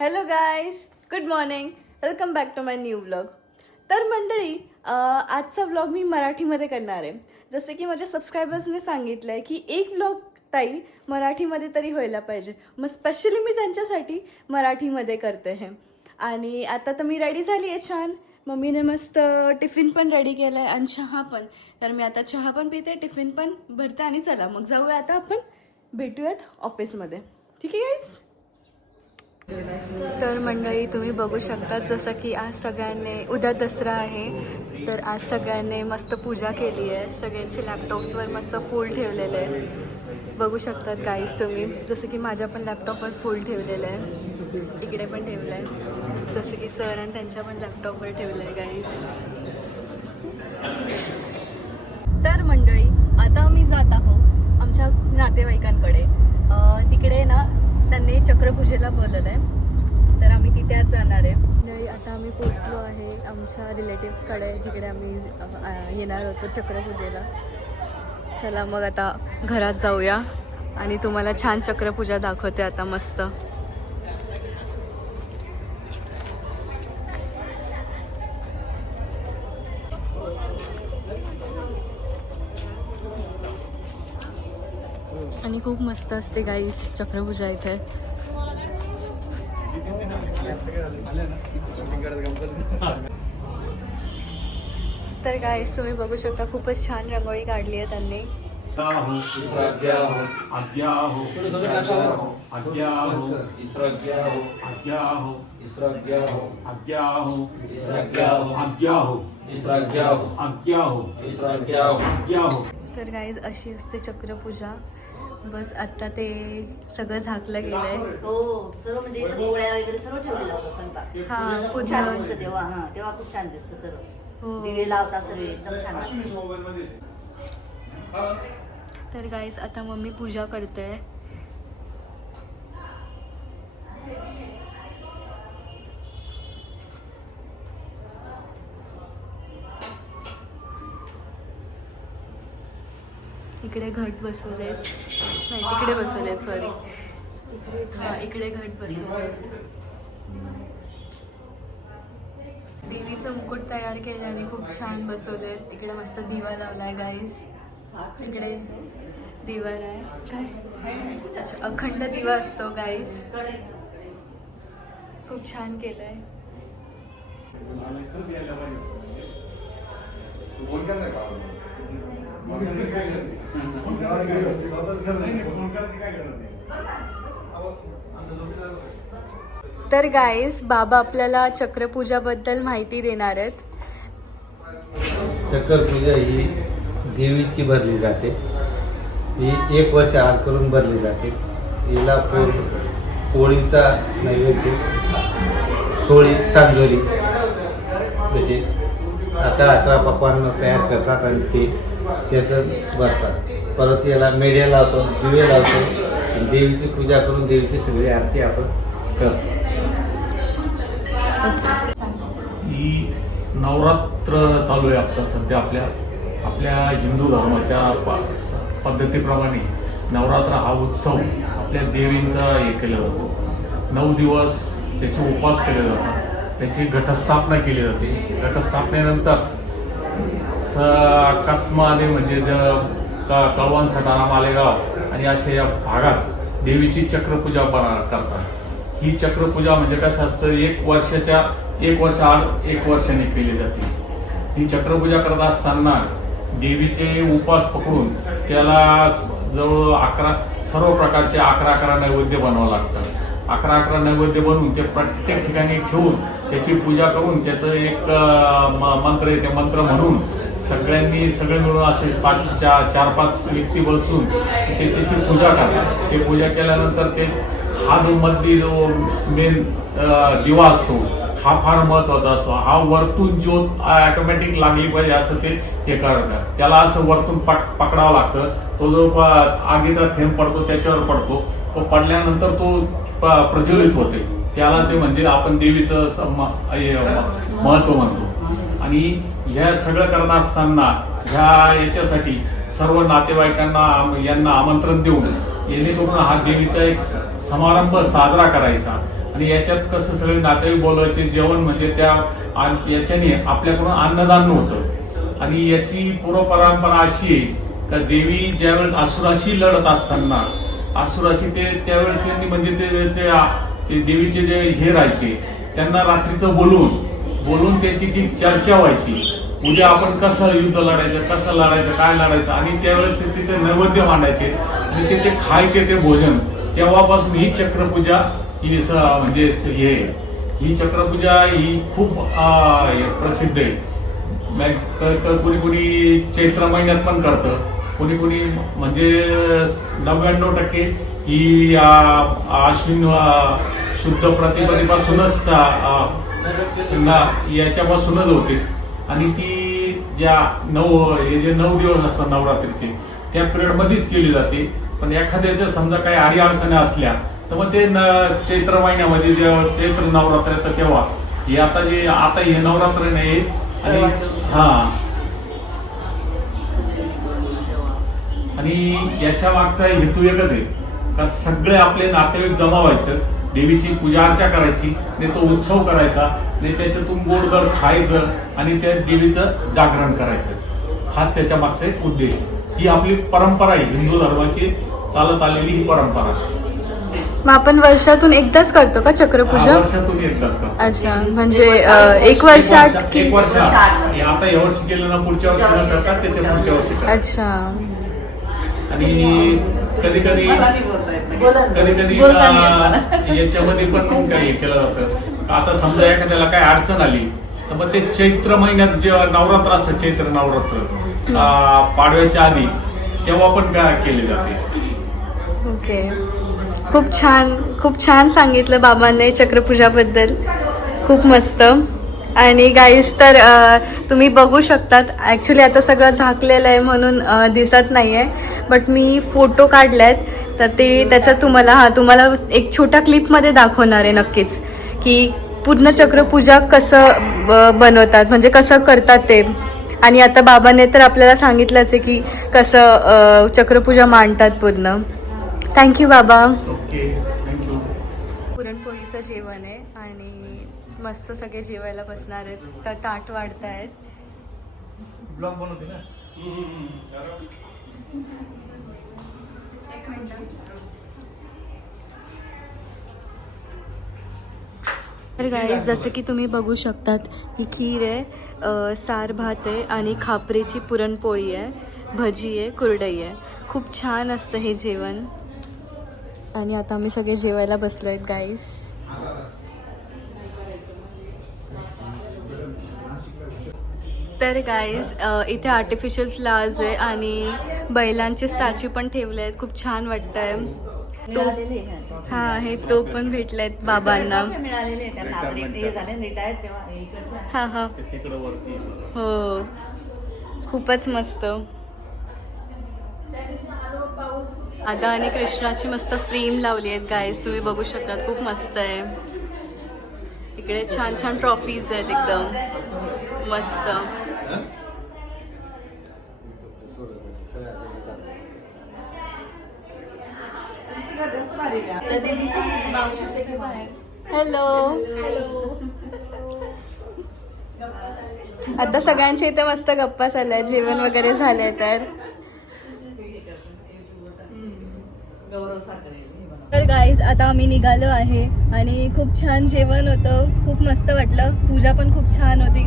Hello guys, good morning. Welcome back to my new vlog. तर मंडळी, आजचा vlog मी मराठीमध्ये करणार आहे. जसे की माझ्या सबस्क्रायबर्सने सांगितलं आहे की एक व्लॉग ताई मराठीमध्ये तरी व्हायला पाहिजे. मग स्पेशली मी त्यांच्यासाठी मराठीमध्ये करते हे. आणि आता तर मी रेडी झाली आहे छान. मम्मीने मस्त टिफिन पण रेडी केलं आहे आणि चहा पण. तर मी आता चहा पण पिते, टिफिन पण भरते आणि चला मग जाऊया आता आपण भेटूयात ऑफिसमध्ये. ठीक आहे गाईज. तर मंडळी तुम्ही बघू शकता जसं की आज सगळ्यांनी, उद्या दसरा आहे तर आज सगळ्यांनी मस्त पूजा केली आहे. सगळ्यांचे लॅपटॉप्सवर मस्त फूल ठेवलेले आहे. बघू शकतात गाईज तुम्ही, जसं की माझ्या पण लॅपटॉपवर फूल ठेवलेलं आहे. इकडे पण ठेवलं आहे, जसं की सर आणि त्यांच्या पण लॅपटॉपवर ठेवलं आहे गाईज. तर मंडळी आता आम्ही जात आहोत आमच्या नातेवाईकांकडे. तिकडे ना त्यांनी चक्रपूजेला बोलवलं आहे, तर आम्ही तिथे आज जाणार आहे. मंडळी आता आम्ही पोचलो आहे आमच्या रिलेटिव्सकडे, जिकडे आम्ही येणार होतो चक्रपूजेला. चला मग आता घरात जाऊया आणि तुम्हाला छान चक्रपूजा दाखवते आता मस्त. आणि खूप मस्त असते गाईस चक्रपूजा इथे. तर गाईस तुम्ही बघू शकता खूपच छान रांगोळी काढली आहे त्यांनी. तर गाईज अशी असते चक्रपूजा. बस आता ते सगळं झाकलं गेलंय. हो, सर्व म्हणजे पोळ्या वगैरे सर्व ठेवलेलं होतं स्वयंपाक. हा, खूप छान दिसतं तेव्हा. हा, तेव्हा खूप छान दिसतं सर्व. हो. दिवे लावता सर्व एकदम छान वाटतं. तर गाईज आता मम्मी पूजा करते. इकडे घट बसवलेत, नाही तिकडे बसवलेत, सॉरी. हा, इकडे घट बसवलेत. देवीचं मुकुट तयार केल्याने खूप छान बसवलेत. इकडे मस्त दिवा लावलाय गाईज. इकडे दिवा आहे काय, अच्छा अखंड दिवा असतो गाईज. खूप छान केलंय. तर गाईस बाबा आपल्याला चक्रपूजाबद्दल माहिती देणार आहेत. चक्रपूजा ही देवीची भरली जाते. ही 1 वर्ष आड करून भरली जाते. हिला पोळीचा नैवेद्य, सोळी, सांजोरी जसे 11 पक्वान्न तयार करतात आणि ते त्याचं भरतात. परत याला मेढ्या लावतो, दिवे लावतो आणि देवीची पूजा करून देवीची सगळी आरती आपण करतो. ही नवरात्र चालू आहे आता सध्या. आपल्या हिंदू धर्माच्या पद्धतीप्रमाणे नवरात्र हा उत्सव आपल्या देवींचा हे केला जातो. 9 दिवस त्याचे उपवास केले जातात, त्याची घटस्थापना केली जाते. घटस्थापनेनंतर कसमाने म्हणजे कळवण, सटाणा, मालेगाव आणि अशा या भागात देवीची चक्रपूजा करतात. ही चक्रपूजा म्हणजे कसं असतं, 1 वर्ष आड 1 वर्षाने केली जाते. ही चक्रपूजा करत असताना देवीचे उपवास पकडून त्याला जवळ 11 सर्व प्रकारचे 11 नैवेद्य बनवावं लागतं. 11 नैवेद्य बनवून ते प्रत्येक ठिकाणी ठेवून त्याची पूजा करून त्याचं एक मंत्र आहे, ते मंत्र म्हणून सगळे मिळून असे 4-5 व्यक्ती बसून ते त्याची पूजा करतात. ते पूजा केल्यानंतर ते हा जो मध्ये जो मेन दिवा असतो हा फार महत्वाचा असतो. हा वरतून ज्योत ऑटोमॅटिक लागली पाहिजे असं ते हे करतात. त्याला असं वरतून पकडावं लागतं. तो जो आगीचा थेंब पडतो त्याच्यावर पडतो. तो पडल्यानंतर तो प्रज्वलित होते. त्याला ते म्हणजे आपण देवीचं महत्व म्हणतो. आणि ह्या सगळं करत असताना याच्यासाठी सर्व नातेवाईकांना यांना आमंत्रण देऊन येणेकरून हा देवीचा एक समारंभ साजरा करायचा. आणि याच्यात कसं सगळे नातेवाईक बोलवायचे, जेवण म्हणजे त्या आणि याच्याने आपल्याकडून अन्नदान होतं. आणि याची पूर्वपरंपरा अशी आहे का देवी ज्यावेळेस असुराशी लढत असताना असुराशी त्यावेळेस त्यांनी म्हणजे ते देवीचे जे हे राहायचे त्यांना रात्रीचं बोलून त्यांची जी चर्चा व्हायची, उद्या आपण कसं युद्ध लढायचं काय लढायचं, आणि त्यावेळेस तिथे नैवेद्य मांडायचे आणि ते खायचे ते भोजन. तेव्हापासून ही चक्रपूजा ही म्हणजे ही चक्रपूजा ही खूप प्रसिद्ध आहे. कोणी चैत्र महिन्यात पण करतं, कोणी म्हणजे 99% ही आश्विन शुद्ध प्रतिपदेपासूनच याच्यापासूनच होते. आणि ती जे 9 दिवस असतात नवरात्रीचे त्या पिरियड मध्येच केली जाते. पण एखाद्याच्या समजा काही अडीअडचणी असल्या तर मग ते चैत्र महिन्यामध्ये जेव्हा चैत्र नवरात्र येतं तेव्हा हे आता हे नवरात्र नाही. आणि याच्या मागचा हेतू एकच आहे का सगळे आपले नातेवाईक जमा व्हायचं, देवीची पूजा अर्चा करायची, नाही तो उत्सव करायचा, नाही त्याच्यातून गोडधोड खायचं आणि त्या देवीचं जागरण करायचं. हाच त्याच्या मागचा एक उद्देश. ही आपली परंपरा आहे, हिंदू धर्माची चालत आलेली ही परंपरा. मग आपण वर्षातून एकदाच करतो का चक्रपूजा? वर्षातून एकदाच करतो. अच्छा, म्हणजे एक वर्षात आता या वर्षी केलं ना पुढच्या वर्षी न करतात, त्याच्या पुढच्या वर्षी करतात. अच्छा. आणि कधी कधी याच्यामध्ये पण काही केलं जातं. आता समजा एखाद्याला काय अडचण आली तर मग ते चैत्र महिन्यात जेव्हा नवरात्र असतं, चैत्र नवरात्र पाडव्याच्या आधी, तेव्हा पण काय केले जाते. ओके, खूप छान सांगितलं बाबांनी चक्रपूजाबद्दल. खूप मस्त. आणि गाईज तर तुम्ही बघू शकतात, ॲक्च्युली आता सगळं झाकलेलं आहे म्हणून दिसत नाही आहे, बट मी फोटो काढले आहेत, तर ते त्याच्यात तुम्हाला एक छोट्या क्लिपमध्ये दाखवणार आहे नक्कीच की पूर्ण चक्रपूजा कसं बनवतात, म्हणजे कसं करतात ते. आणि आता बाबांनी तर आपल्याला सांगितलंच आहे की कसं चक्रपूजा मांडतात पूर्ण. थँक्यू बाबा. Okay, thank you. पुरणपोळीचं जेवण आहे आणि मस्त सगळे जेवायला बसणार आहेत, तर ताट वाढतायत. ब्लॉग बनवते ना. तर गाईज जसं की तुम्ही बघू शकतात, ही खीर आहे, सार भात आहे आणि खापरेची पुरणपोळी आहे, भजी आहे, कुरडई आहे. खूप छान असतं हे जेवण. आणि आता आम्ही सगळे जेवायला बसलो आहेत गाईज. तर गाईज इथे आर्टिफिशियल फ्लावर्स आहे आणि बैलांचे स्टॅच्यू पण ठेवले आहेत. खूप छान वाटत आहे. हे तो पण भेटलेत बाबांना. हा हो, खूपच मस्त. आदा आणि कृष्णाची मस्त फ्रेम लावली आहेत गाईज, तुम्ही बघू शकतात. खूप मस्त आहे. इकडे छान छान ट्रॉफीज आहेत, एकदम मस्त. हॅलो. आता सगळ्यांच्या इथे मस्त गप्पा चालल्या, जेवण वगैरे झालंय. तर गाईज आता आम्ही निघालो आहे आणि खूप छान जेवण होतं, खूप मस्त वाटलं. पूजा पण खूप छान होती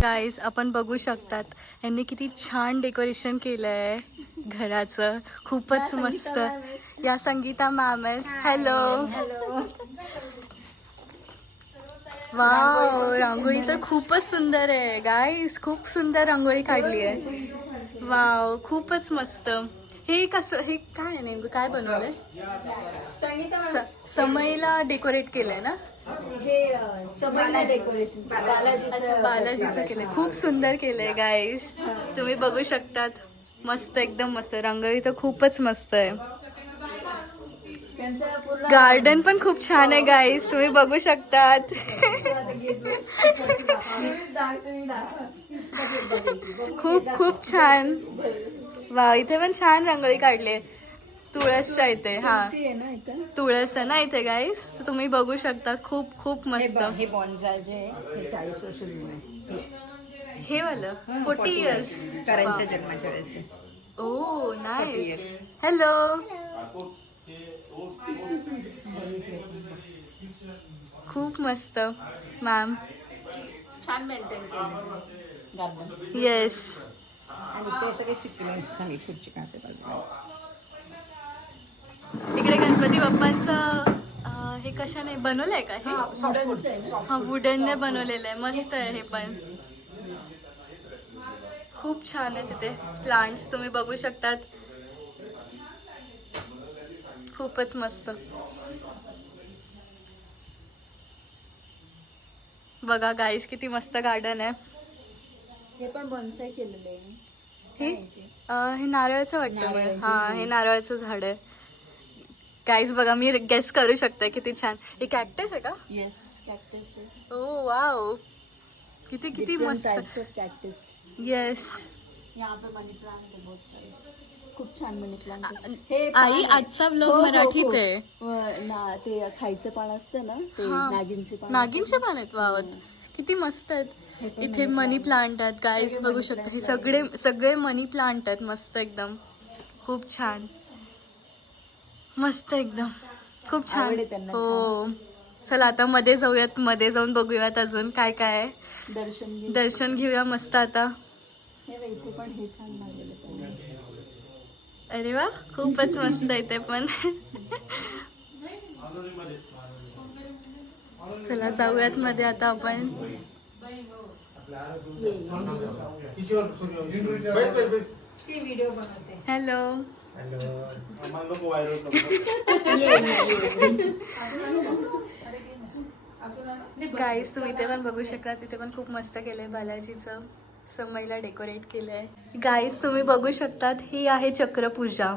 गाईज आपण बघू शकतात यांनी किती छान डेकोरेशन केलं आहे घराचं, खूपच मस्त. या संगीता मॅम आहे. हॅलो. वाव, रांगोळी तर खूपच सुंदर आहे गाईज, खूप सुंदर रांगोळी काढली आहे. वाव, खूपच मस्त. हे कसं, हे काय आहे नेमकं, काय बनवलंय? समईला डेकोरेट केलंय ना हे? समईला डेकोरेशन बालाजीचं केलंय. खूप सुंदर केलंय गाईज, तुम्ही बघू शकतात. मस्त, एकदम मस्त. रांगोळी तर खूपच मस्त आहे. गार्डन पण खूप छान आहे गाईज, तुम्ही बघू शकतात. खूप छान. वा, इथे पण छान रांगोळी काढली. तुळसच्या इथे हा तुळशी आहे ना इथं. तुळस आहे ना इथे गाईस. तुम्ही बघू शकता खूप खूप मस्त. हे बॉन्झाय जे आहे हे 40 वर्ष जुनं आहे. हे वालं 40 इयर्स. करणच्या जन्माच्या वेळेचे. ओ नाईस. years. हॅलो. खूप मस्त मॅम. छान मेंटेन केलं गार्डन. येस. आणि इकडे सगळे सिक्युलेंट्स खाली खुर्ची काढते बाजूला. इकडे गणपती बाप्पांचं हे कशाने बनवलंय का हे? हा वुडनने बनवलेलं आहे. मस्त आहे हे पण. खूप छान आहे तिथे प्लांट्स तुम्ही बघू शकतात. खूपच मस्त. बघा गाईस किती मस्त गार्डन आहे. हे पण बॉन्साय केलेलं आहे. हे नारळाचं वाटतं मला. हा हे नारळाचं झाड आहे. गाईस बघा मी गेस करू शकते किती छान. हे कॅक्टस आहे का? येस कॅक्टस आहे. ओ वाव. किती किती मस्त. Types of cactus. येस. यहाँ पे मनी प्लांट है बहुत सारे. खूप छान मनी प्लांट आहे. आई आजचा ब्लॉग मराठीत आहे. ते खायचं पान असतं ना ते हा. नागिनचे पान. नागिनचे पान आहेत वावत. किती मस्त आहेत. इथे मनी प्लांट आहेत गाईस बघू शकता. हे सगळे सगळे मनी प्लांट आहेत. मस्त एकदम. खूप छान. मस्त एकदम. खूप छान. आवड आहे त्यांना हो. चला आता मध्ये जाऊयात. मध्ये जाऊन बघूयात अजून काय काय आहे. दर्शन घे. दर्शन घेऊया मस्त आता. हे बघ, इथे पण हे छान लागलेलं त्यांनी. अरे वा खूपच मस्त आहे ते पण. चला जाऊयात मध्ये आता आपण. ती व्हिडिओ बनवते. हॅलो. गाईस तुम्ही इथे पण बघू शकता. तिथे पण खूप मस्त केलंय बालाजीचं. समईला डेकोरेट केलंय. गाईस तुम्ही बघू शकतात ही आहे चक्रपूजा.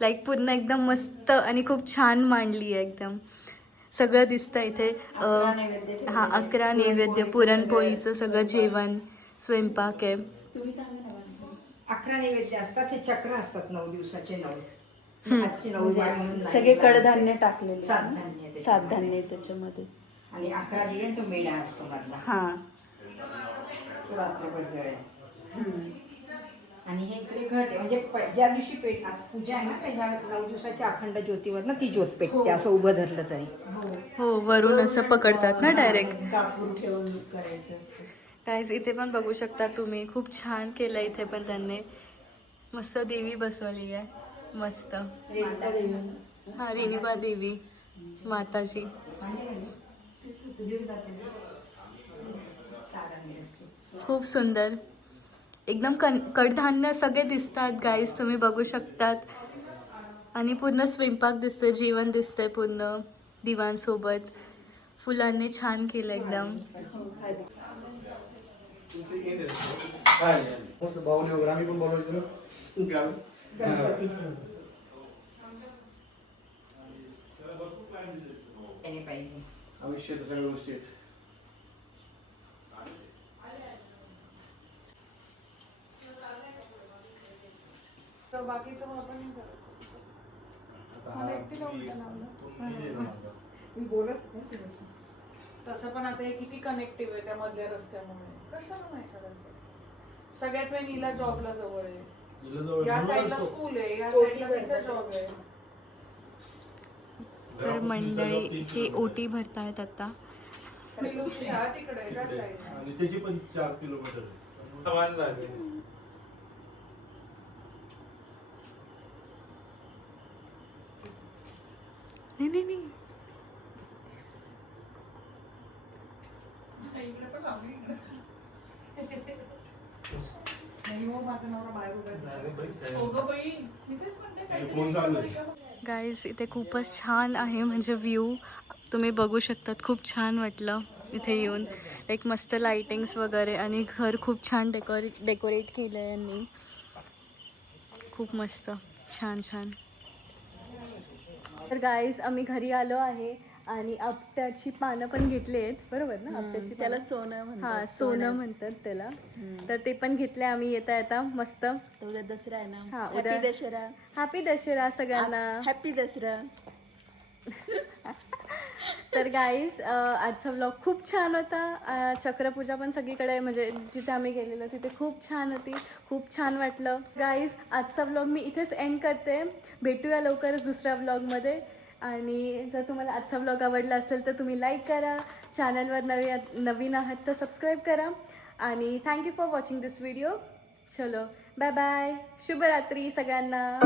लाईक पूर्ण एकदम मस्त आणि खूप छान मांडली आहे एकदम. सगळं दिसतं इथे. हा 11 नैवेद्य पुरणपोळीचं सगळं जेवण स्वयंपाक आहे. तुम्ही सांगा ना. 11 नैवेद्य असतात. हे चक्र असतात 9 दिवसाचे 9. आजचे 9 म्हणून सगळे कडधान्य टाकलेले. 7 धान्य. 7 धान्य त्याच्यामध्ये. आणि 11 दिवे तो मेढा असतो मधला. हा. तो रात्रभर जळेल. आणि हे इकडे घट आहे. म्हणजे ज्या दिवशी पेट आज पूजा आहे ना त्या 9 दिवसाच्या अखंड ज्योतीवर ना ती ज्योत पेटते. असं उभं धरलं तरी. हो वरून असं पकडतात ना डायरेक्ट. कापूर ठेवून करायचं असतं. गाईज इथे पण बघू शकता तुम्ही. खूप छान केलं इथे पण त्यांनी. मस्त देवी बसवली आहे मस्त. हा रेणुका देवी माताजी. खूप सुंदर एकदम. कडधान्य सगळे दिसतात गाईस तुम्ही बघू शकतात. आणि पूर्ण स्वयंपाक दिसतोय. जेवण दिसतंय पूर्ण दिवांसोबत. फुलांनी छान केलं एकदम. बाहुली वगैरे आम्ही पण बोलवायचो गणपती त्याने पाहिजे. आयुष्यात सगळ्या गोष्टी आहेत. तर बाकीचं मग आपण नाही करायचं. मला एकटीला उलटं लावलं. मी बोलत नाही तुझ्याशी. तसं पण आता हे किती कनेक्टिव्ह आहे त्या मधल्या रस्त्यामुळे. कशाला नाही करायचं. सगळ्यात वेळ नीला जॉबला जवळ आहे. या साईडला स्कूल आहे. या साईडला तिचा जॉब आहे. तर मंडळी हे ओटी भरतायत आता. पिलूची शाळा तिकडे आहे त्या साईडला. आणि त्याची पण 4 किलोमीटर नाही नाही नाही. इकडे पण लावली इकडे. नाही हो माझा नवरा बाहेर उभा आहे. अगं बाई मी तेच म्हणते काहीतरी. गाईज इथे खूपच छान आहे म्हणजे व्ह्यू तुम्ही बघू शकतात. खूप छान वाटलं इथे येऊन. एक मस्त लाइटिंग्स वगैरे आणि घर खूप छान डेकोरेट केलं आहे यांनी. खूप मस्त छान छान. तर गाईज आम्ही घरी आलो आहे आणि आपट्याची पानं पण घेतली आहेत, बरोबर ना? आपट्याची त्याला सोनं म्हणतात. हा सोनं म्हणतात त्याला. तर ते पण घेतले आम्ही येता येता मस्त. उद्या दसरा आहे ना. हा, हॅपी उद्या दसरा. हॅपी दसरा सगळ्यांना. हॅपी दसरा. तर गाईज आजचा व्लॉग खूप छान होता. चक्रपूजा पण सगळीकडे म्हणजे जिथे आम्ही गेलेलो तिथे खूप छान होती, खूप छान वाटलं. गाईज आजचा व्लॉग मी इथेच एंड करते. भेटूया लवकरच दुसऱ्या व्लॉगमध्ये. आणि जर तुम्हाला आजचा व्लॉग आवडला असेल तर तुम्ही लाईक करा, चॅनलवर नवीन आहात तर सबस्क्राईब करा. आणि thank you for watching this video. चलो बाय बाय, शुभरात्री सगळ्यांना.